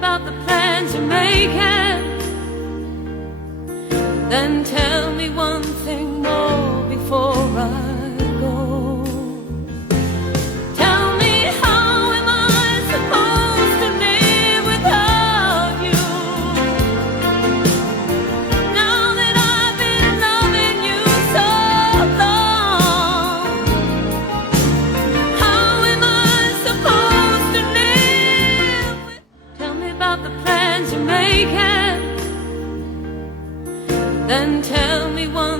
about the plans you're making. Then tell me one thing more before I go. Tell me, how am I supposed to live without you? Now that I've been loving you so long, how am I supposed to live? Tell me about the plans you're making. Then tell me one